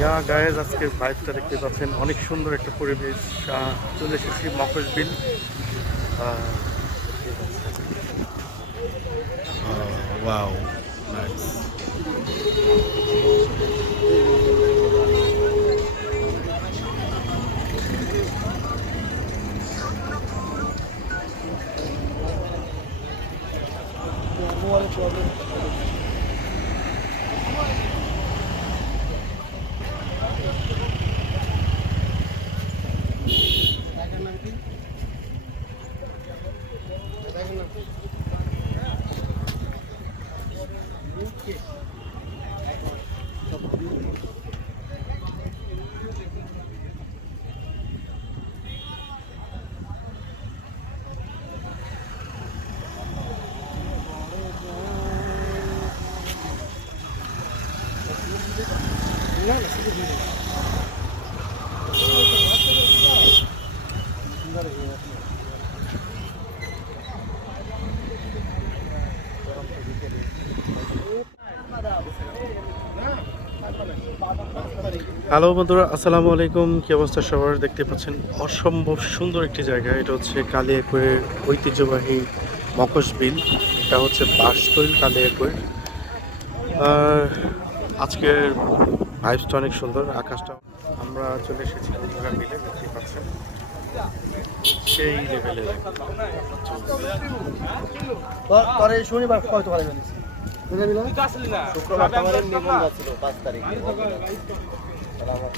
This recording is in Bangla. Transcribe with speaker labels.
Speaker 1: ইয়া গায়েজ আজকের ভাইবটা দেখতে পাচ্ছেন। অনেক সুন্দর একটা পরিবেশ। চলে এসেছি মকশ বিল। Wow nice No, no, no, no. Hello বন্ধুরা, আসসালামু আলাইকুম। কি অবস্থা সবার? দেখতে পাচ্ছেন অসম্ভব সুন্দর একটি জায়গা। এটা হচ্ছে কালিয়াকৈর ঐতিহ্যবাহী মকশ বিল। এটা হচ্ছে বাঁশতৈল কালিয়াকৈর। আর আজকের ভাইবসটা অনেক সুন্দর, আকাশটা আমরা চলে এসেছি বন্ধুরা মিলে দেখতে পাচ্ছেন। সেই লেভেলে
Speaker 2: পরে শনিবার জানিস
Speaker 3: শুক্রবার তোমাদের নিবন্ধ ছিল পাঁচ তারিখে তাহলে আমার